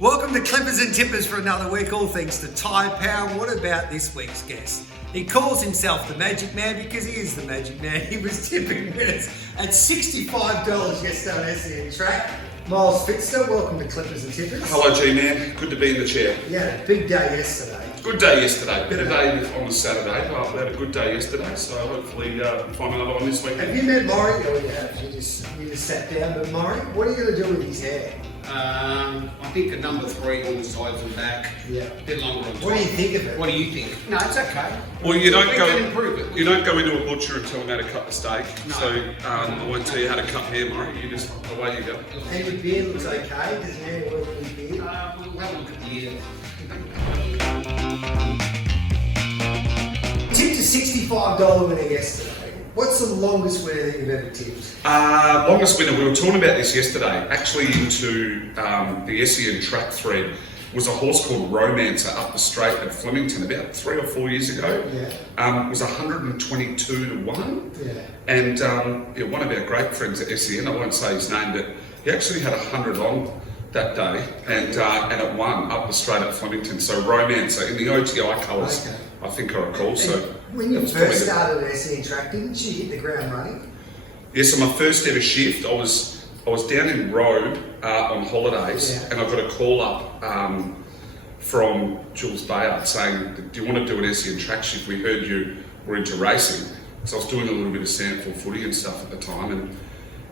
Welcome to Clippers and Tippers for another week, all thanks to Tyrepower. What about this week's guest? He calls himself the Magic Man because he is the Magic Man. He was tipping minutes at $65 yesterday on SENTrack. Miles Pfitzner, welcome to Clippers and Tippers. Hello G-Man, good to be in the chair. Yeah, big day yesterday. Good day yesterday, better day on the Saturday. We had a good day yesterday, so hopefully find another one this weekend. Have you met Maury? Oh, you have. You just sat down. But Maury, what are you going to do with his hair? I think a number 3 on the sides and back. Yeah. A bit longer on top. What do you think of it? What do you think? No, it's okay. Well, you don't can improve it. You don't go into a butcher and tell them how to cut the steak. No. So I won't tell you how to cut hair, Murray. You just away you go. And your beard looks okay. Does your hair work with your beard? We'll have a look at the ear. Tipped a $65 winner yesterday. What's the longest winner that you've ever tipped? Longest winner, we were talking about this yesterday, actually into the SENTrack thread, was a horse called Romancer up the straight at Flemington about 3 or 4 years ago. Yeah. It was 122 to 1. Yeah. And one of our great friends at SEN, I won't say his name, but he actually had 100 on that day and it won up the straight at Flemington. So Romancer in the OTI colours, Okay. I think I recall. So when you first started at SENTrack, didn't you hit the ground running? Yeah, so my first ever shift, I was down in Rome on holidays, Yeah. and I got a call up from Jules Bayard saying, "Do you want to do an SENTrack shift? We heard you were into racing." So I was doing a little bit of Sandford footy and stuff at the time,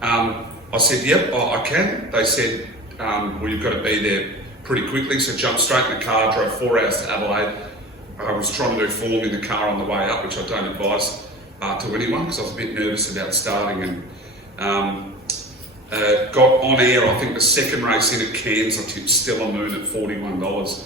and I said, "Yep, I can." They said, "Well, you've got to be there pretty quickly." So jumped straight in the car, drove 4 hours to Adelaide. I was trying to do form in the car on the way up, which I don't advise to anyone because I was a bit nervous about starting, and got on air. I think the second race in at Cairns, I tipped Stella Moon at $41,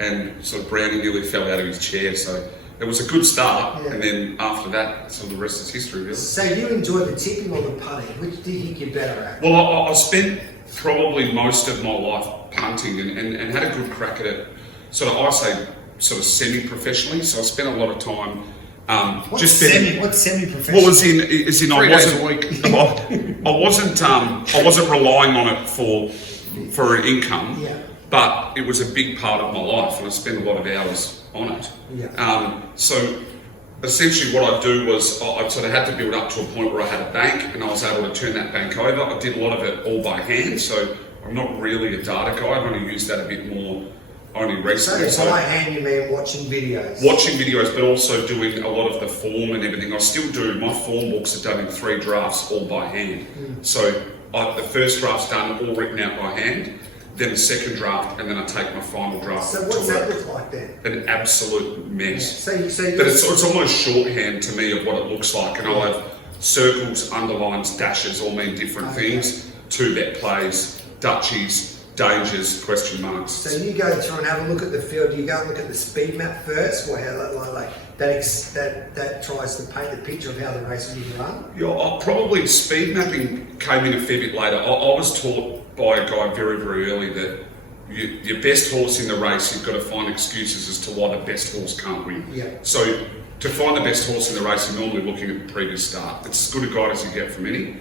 and sort of Brownie nearly fell out of his chair. So it was a good start, Yeah. and then after that, so the rest is history, really. So you enjoyed the tipping or the punting? Which do you think you're better at? Well, I spent probably most of my life punting and had a good crack at it. Sort of semi-professionally. So I spent a lot of time What's semi-professional? Well, as in I 3 days a wasn't. week. I wasn't relying on it for an income. Yeah. But it was a big part of my life, and I spent a lot of hours on it. Yeah. So essentially, what I do was I sort of had to build up to a point where I had a bank, and I was able to turn that bank over. I did a lot of it all by hand, so I'm not really a data guy. I've only used that a bit more only recently. So by hand, you mean watching videos? Watching videos, but also doing a lot of the form and everything. I still do. My form books are done in 3 drafts, all by hand. So the first draft's done, all written out by hand. Then the second draft, and then I take my final draft. So what's that look like then? An absolute mess. So But it's almost shorthand to me of what it looks like, and I'll have circles, underlines, dashes, all mean different things. 2-bet plays, duchies, dangers, question marks. So you go through and have a look at the field. Do you go and look at the speed map first, or how that tries to paint the picture of how the race will be run? Yeah, probably speed mapping came in a fair bit later. I was taught by a guy very, very early that your best horse in the race, you've got to find excuses as to why the best horse can't win. Yeah. So to find the best horse in the race, you're normally looking at the previous start. It's as good a guide as you get from any.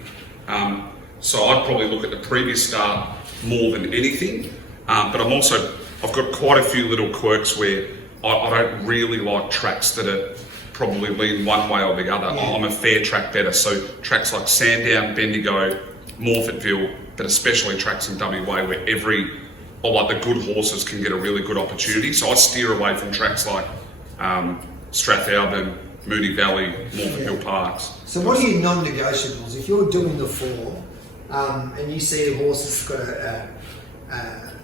So I'd probably look at the previous start more than anything. But I've got quite a few little quirks where I don't really like tracks that are probably lean one way or the other. Yeah. I'm a fair track better, so tracks like Sandown, Bendigo, Morfettville, but especially tracks in WA where the good horses can get a really good opportunity. So I steer away from tracks like Strathalbyn, Moonee Valley, Morfettville Parks. So what are your non-negotiables? If you're doing the form and you see a horse that's got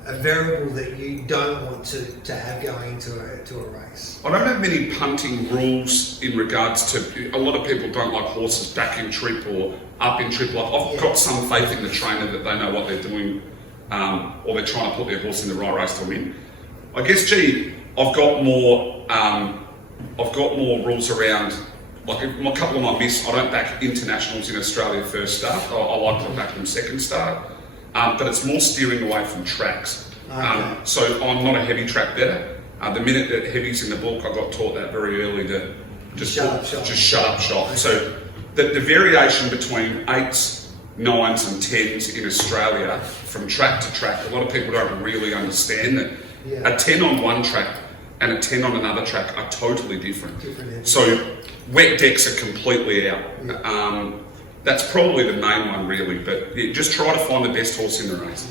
a variable that you don't want to have going into a race? I don't have many punting rules in regards to, a lot of people don't like horses back in trip or up in trip. I've got some faith in the trainer that they know what they're doing, or they're trying to put their horse in the right race to win. I guess, I've got more rules around, like a couple of my miss, I don't back internationals in Australia first start. I like to back them second start. But it's more steering away from tracks. Okay. So I'm not a heavy track better. The minute that heavy's in the book, I got taught that very early to just shut up shop. Just shut up shop. Okay. So the variation between 8s, 9s and 10s in Australia from track to track. A lot of people don't really understand that a 10 on one track and a 10 on another track are totally different. So wet decks are completely out. That's probably the main one really, but just try to find the best horse in the race.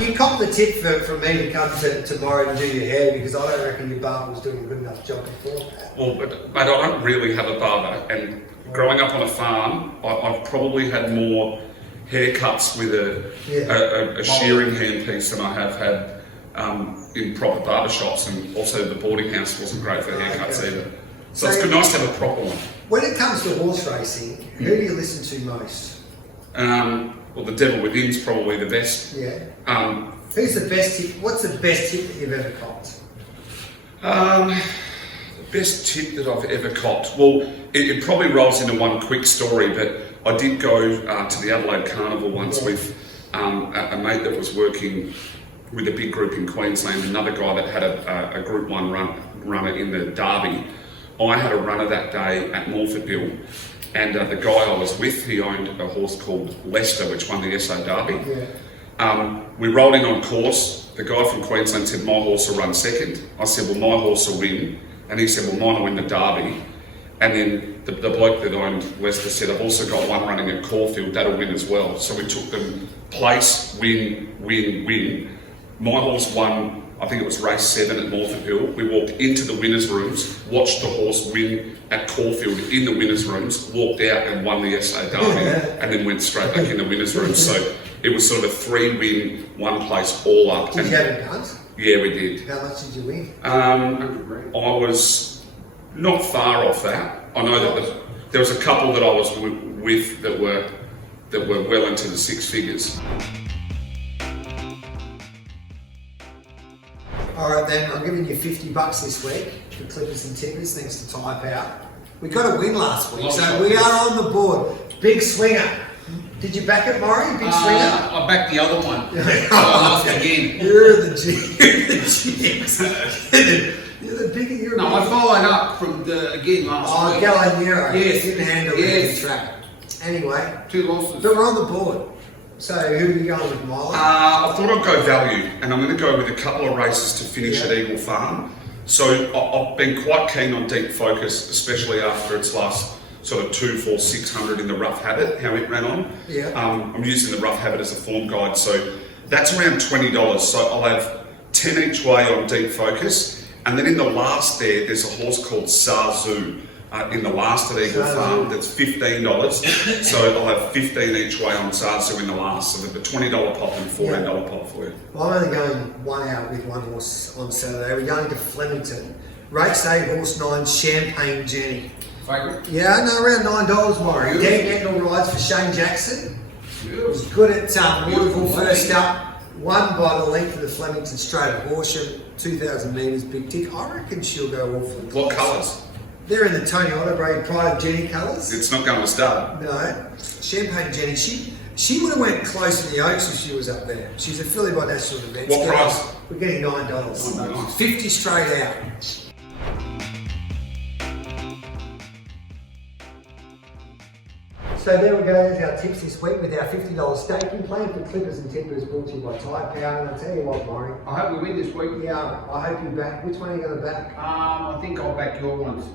You cop the tip for me to come tomorrow to do your hair because I don't reckon your barber was doing a good enough job before. Well, but I don't really have a barber, and growing up on a farm, I've probably had more haircuts with a shearing handpiece than I have had in proper barbershops, and also the boarding house wasn't great for haircuts either. So it's nice to have a proper one. When it comes to horse racing, who do you listen to most? Well, the Devil Within's probably the best. Yeah. Who's the best tip? What's the best tip that you've ever copped? The best tip that I've ever copped. Well, it probably rolls into one quick story, but I did go to the Adelaide Carnival once with a mate that was working with a big group in Queensland, another guy that had a Group 1 runner in the Derby. I had a runner that day at Morfordville, and the guy I was with, he owned a horse called Leicester, which won the SA Derby. We rolled in on course. The guy from Queensland said, my horse will run second. I said, well, my horse will win. And he said, well, mine will win the Derby. And then the bloke that owned Leicester said, I've also got one running at Caulfield, that'll win as well. So we took them place, win, win, win. My horse won, I think it was race 7 at Morfordville. We walked into the winners' rooms, watched the horse win at Caulfield in the winners' rooms, walked out and won the SA Derby, and then went straight back in the winners' rooms. So it was sort of a 3-win, 1 place, all up. Did you have a punt? Yeah, we did. How much did you win? I was not far off that. I know that there was a couple that I was with that were well into the 6 figures. Alright then, I'm giving you $50 this week for clippers and tippers thanks to Tyrepower. We got a win last week, so we are on the board. Big swinger. Did you back it, Maury? Big swinger? I backed the other one. I lost again. You're the jigs. You're the bigger. You're No, I followed up from last week. Gallinero. Yes. Didn't handle the track. Anyway, 2 losses. but we're on the board. So who are you going with, Milo? I thought I'd go value, and I'm going to go with a couple of races to finish at Eagle Farm. So I've been quite keen on Deep Focus, especially after its last sort of 2, 4, 600 in the Rough Habit, how it ran on. I'm using the Rough Habit as a form guide, so that's around $20. So I'll have 10 each way on Deep Focus, and then in the last there's a horse called Sazu. In the last at Eagle Farm, that's $15. So I'll have 15 each way on Sazu in the last. So there's a $20 pop and $14 pop for you. Well, I'm only going 1 out with 1 horse on Saturday. We're going to Flemington. Race 8, horse 9, Champagne Journey. Favourite? Yeah, no, around $9, Maury. Dan Nettle rides for Shane Jackson. He was good at Waterville first up. Won by the length of the Flemington Straight at Horsham, 2,000 metres, big tick. I reckon she'll go awfully close. What colours? They're in the Tony Otterbury Pride of Jenny colours. It's not going to start. No. Champagne Jenny, she would have went close in the Oaks if she was up there. She's a filly by National Events. What price? We're getting $9. Nice. 50 straight out. So there we go, there's our tips this week with our $50 staking plan for clippers and tippers brought to you by Tyrepower. And I'll tell you what, Maury. I hope we win this week. Yeah, I hope you back. Which one are you going to back? I think I'll back your ones.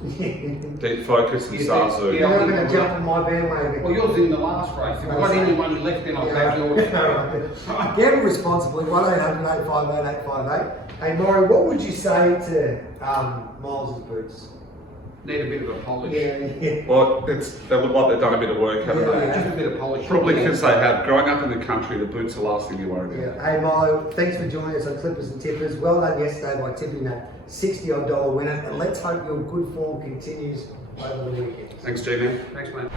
Deep Focus and Sazu. You're not going to jump on my bandwagon. Well, yours in the last race. If I've got any money left, then I'll back yours. Gamble responsibly, 1-800-858-858. Hey Maury, what would you say to Miles' boots? Need a bit of a polish. Yeah. Well, they look like they've done a bit of work, haven't they? Just a bit of polish. Probably because they have. Growing up in the country, the boots are the last thing you worry about. Hey Milo, thanks for joining us on Clippers and Tippers. Well done yesterday by tipping that $60-odd winner. And let's hope your good form continues over the weekend. Thanks, G-Man. Thanks, mate.